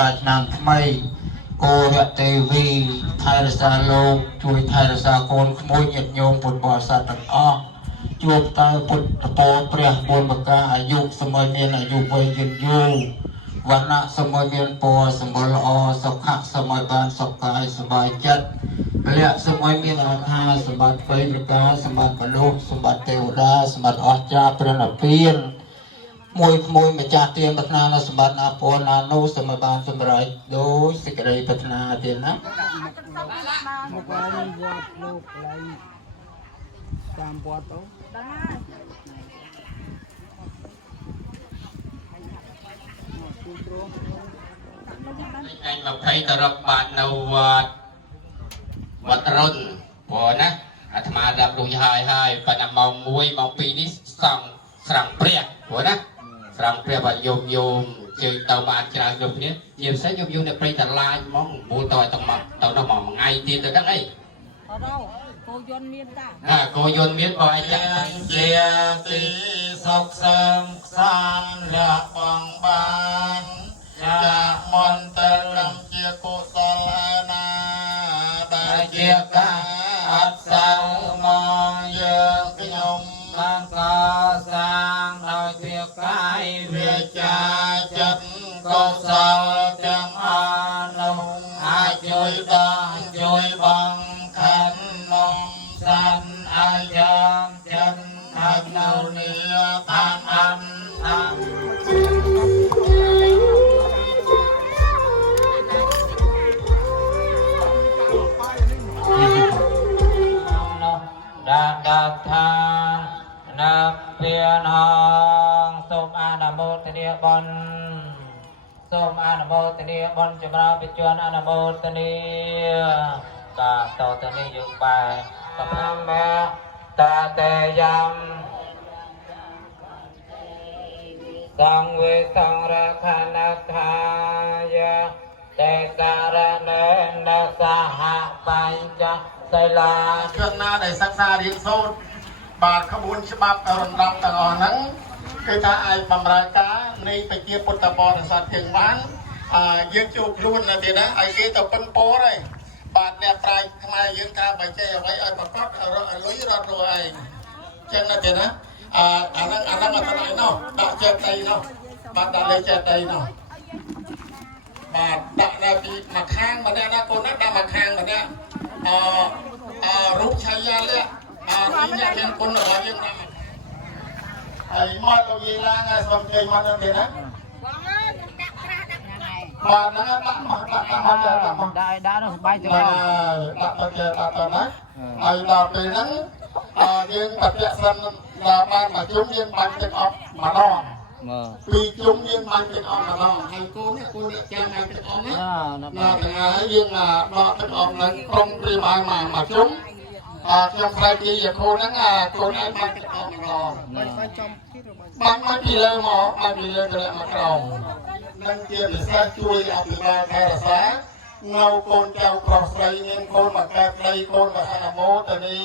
ប្រាជ្ញាថ្មីគោរទេវីថែរក្សាលោកជួយថែរក្សាកូនក្មួយញាតិញោមពុទ្ធបរិស័ទទាំងអស់ជួបតើពុទ្ធពរព្រះបុណ្យបកាអាយុសម័យមានអាយុវែងយឺនយូរវណ្ណៈសម័យមានពរសម្បល់ល្អសុខៈសម័យបានសុខកាយសบายចិត្តលក្ខសម័យមានអថាសម្បត្តិវេប្រការសម្បត្តិមនុស្សសម្បត្តិទេវតាសម្បត្តិអស្ចារ្យព្រះនិព្វានមួយក្មួយម្ចាស់ទានប្រាថ្នានៅសម្បត្តិណាពរណានោះសម័យបានសម្រេចដោយសេចក្តីប្រាថ្នាទៀតណាមកហើយវត្តលោកកន្លែងតាមវត្តទៅអញមកភ័យទៅរកបាននៅវត្តរុនព្រោះណាអាត្មារាប់រួចហើយប៉ុន្តែម៉ោង1ម៉ោង2នេះសង់ស្រង់ព្រះព្រោះណាស្រង់ព្រះបាទយោមជើញទៅបានច្រើនគ្រប់គ្នាជាពិសេសយោមអ្នកព្រៃតឡាញហ្មងមូលទៅឲ្យទៅមកទៅដល់មួយថ្ងៃទៀតទៅដឹងអីអត់đâuគោយន្តមានតាគោយន្តមានបើអីចាជាទីសុខសើមខ្សានលះបងបានចាមន្តរំជាកុសលណាដែលជាការអត់សៅមកយើងខ្ញុំបានកសាងដោយភាពកាយវាចាចិត្តកុសលទាំងអស់នោះអាចជួយដល់ជួយបងខាននំសានអាយ៉ាងចិត្តហើយនៅនេះតានអន្តដាថាណាពៀនហងសូមអនុមោទនាបុណ្យសូមអនុមោទនាបុណ្យចម្រើនបច្ចុប្បន្នអនុមោទនាកាតតនីយើងបែកំណមេតាតេយំសង្វេសង្រខណថាយាតេការណេនសហបញ្ចសិលាជនណាដែលសិក្សារៀនសូត្របាទក្បួនច្បាប់រំដំទាំងអស់ហ្នឹងគឺថាអាចបម្រើការនៃប្រជាពុទ្ធបរិស័ទទាំងបានយើងជួបខ្លួននៅទីណាឲ្យគេទៅពិនពោរឯងបាទអ្នកប្រាជ្ញខ្មែរយើងថាបើចេះអ្វីឲ្យប្រកបលុយរត់រួឯងចឹងនៅទីណាអាហ្នឹងអត់ទៅណោះដាក់ចេះដីណោះបាទដាក់លេខចេះដីណោះបាទដាក់នៅទីមួយខាងម្នាក់ណាកូនណាដាក់មួយខាងម្នាក់រូបឆាយាលៈនេះអ្នកមានគុណរបស់យើងណាហើយមកទៅយីឡាងហើយសូមជ័យមកដល់ទៀតណាបងអើយខ្ញុំដាក់ក្រាស់ដាក់ថ្ងៃបាទហ្នឹងដាក់មកដាក់នោះបាយទៅដាក់ទៅដាក់ទៅណាហើយដល់ពេលហ្នឹងយើងបច្ចៈសិនដល់បានមកជុំយើងបាញ់ទឹកអប់ម្ដងពីជុំយើងបាញ់ទឹកអប់ម្ដងហើយកូននេះចាំបាញ់ទឹកអប់ណាថ្ងៃយើងដកទឹកអប់ហ្នឹងក្រុមព្រាមឲ្យមកជុំខ្ញុំខ្លាចជាគ្រូហ្នឹងកូនឯងបាញ់ទឹកអប់ម្ដងបាញ់ពីលើមកបាញ់ពីលើទៅមកក្រោមនឹងជាពិសេសជួយអភិបាលថែរក្សានៅកូនចៅប្រុសស្រីមានកូនមកកើតប្តីកូនមកអនុមោទនី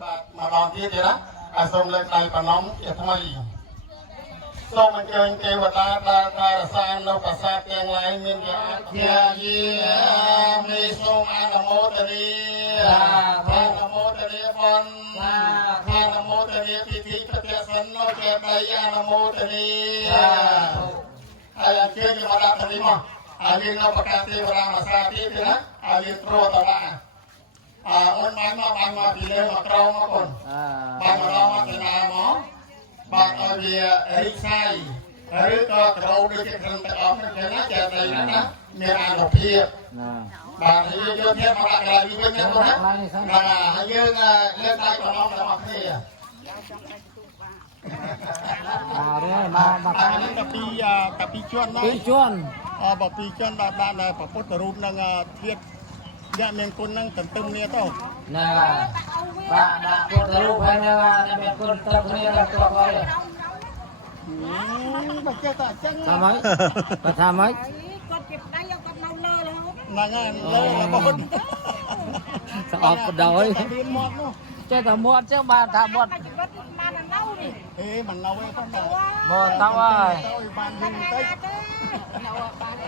បាទម្ដងទៀតទេណាសូមលើកដៃប្រណម្យជាថ្មីសូមអញ្ជើញទេវតាដែលថែរក្សានៅប្រាសាទទាំងឡាយមានជាអធិយាមីសូមអនុមោទនីអនុមោទនីបុណ្យអនុមោទនីពិធីប្រតិសិននៅជាដីអនុមោទនីហើយអញ្ជើញមកដាក់ទៅនេះមកហើយយើងនៅប្រកាសទេវតាមកស្រាទៀតទេណាហើយយើងព្រោះតឡាអូនបាញ់មកពីលើមកក្រោមមកបងបាញ់មកមកទៅណាមកបាទឲ្យវារីកសាយឬក៏ក្រោមដូចជាក្រុមទាំងអស់ហ្នឹងណាចេះតែណាមានអនុភាពបាទហើយយើងយកមកដាក់កន្លែងវិញណាបងណាបាទហើយយើងលើកដៃប្រណម្យរបស់គ្នារើមកនេះតាពីជាន់ណាពីជាន់បើពីជាន់ដាក់នៅព្រះពុទ្ធរូបនឹងធាតុអ្នកមានគុណនឹងទន្ទឹមគ្នាទៅណាបាទដាក់ពុទ្ធរូបហើយណាអ្នកមានគុណត្រឹមគ្នាទៅហើយបើចេះតែអញ្ចឹងថាម៉េចបើថាម៉េចគាត់ជាប្តីយកគាត់នៅលើរហូតហ្នឹងហើយលើរហូតស្អប់បដ ாய் រៀនមាត់នោះចេះតែមាត់ចឹងបានថាមាត់ជីវិតបាននៅនេះ mình lâu ấy không đâu Mà tao ơi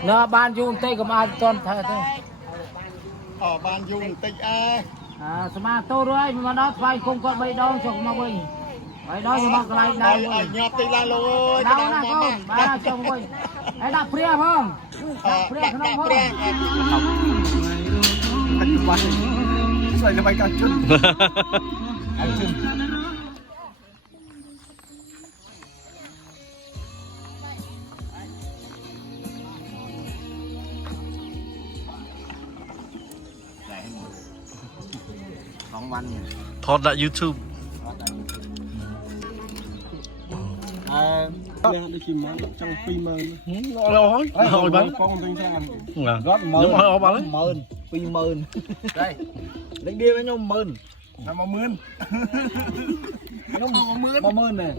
nó ban dung tây cầm ai toàn thở thế ở ban dung tây ai à mà tôi rồi mà nó phải không còn bay đâu cho mà mình bay đó thì mặc lại ai nào nhọt tây la lôi đâu là không ba chồng mình hãy đặt pria không đặt pria không không Rồi là bay cả chân Thought that YouTube. Hỏi bán. Gót mơn. Hỏi bán. mơn phi mơn đây đánh đi với nhau mơn mà mươn nó mơn này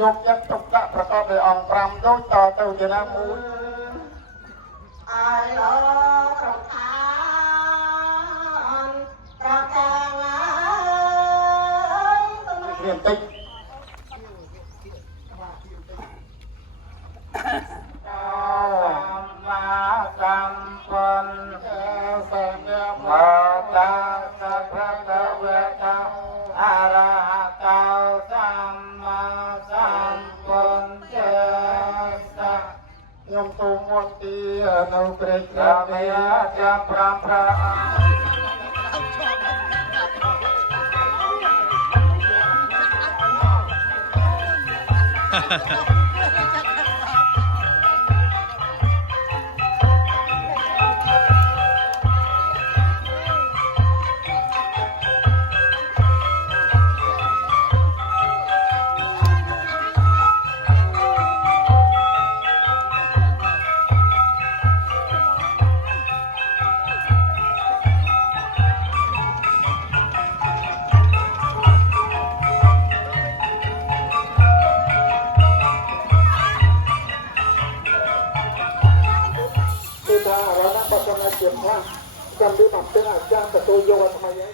យកចិត្តទុកដាក់ប្រកបដោយអង្គ5ដូចតទៅជាណាមួយអាយឡរកអានប្រកាងរៀនតិចកម្មពុនសេនមតាសក្ខវេតាអរហតោសម្មាសម្ពុទ្ធខ្ញុំទូមន្ទីនៅព្រះក្រមាចាំ5ព្រះចាំឌីមកទៅអាចារ្យទទួលយកថ្មីហើយ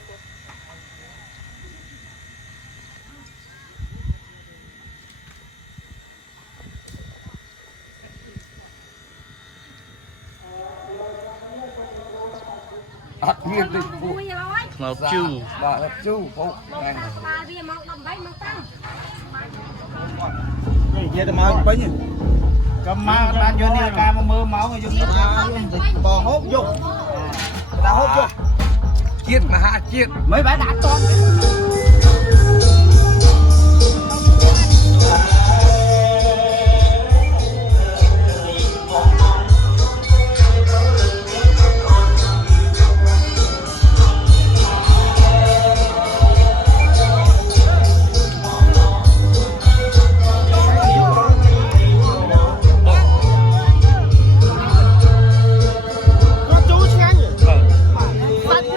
អត់មានដូចពូ Ngọc Chu. បាទអត់ជូពុកហ្នឹង ba bia mong đầm bay mong tăng និយាយទៅមកពេញចាំមកបានយកនេះការមកមើលមកយកនេះបងហូបយកដាក់ហូបយកជាតិមហាជាតិមិនបែរដាក់តន់ Hãy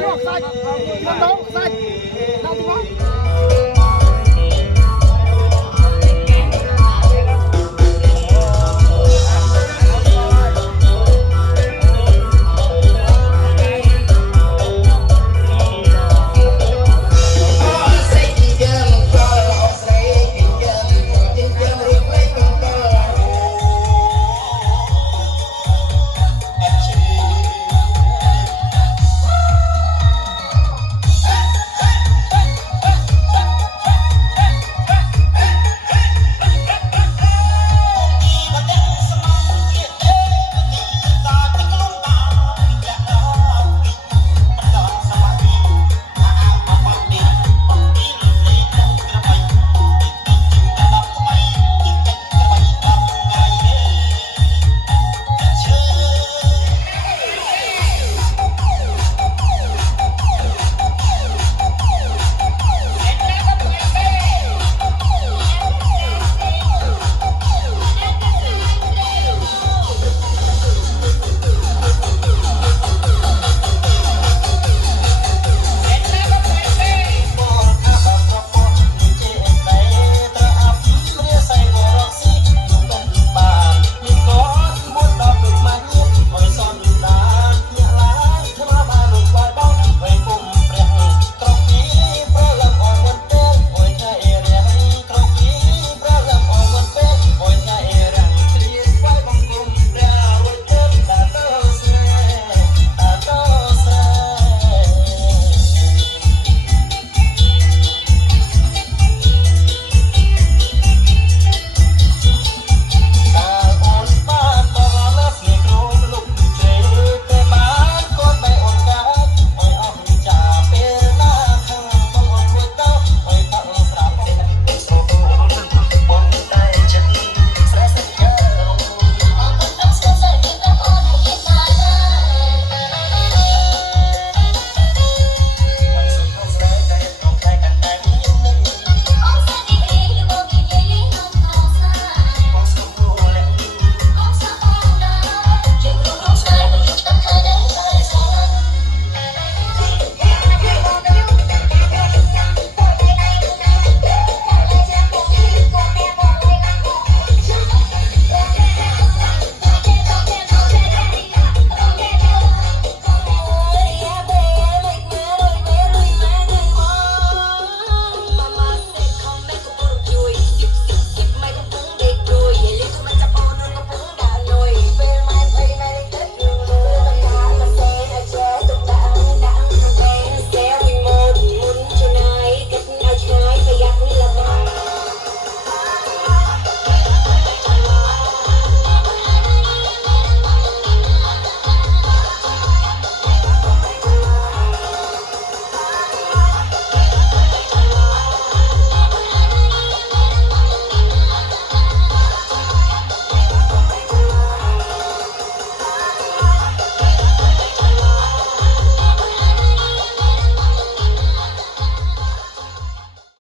subscribe cho kênh Ghiền Mì Gõ để không bỏ lỡ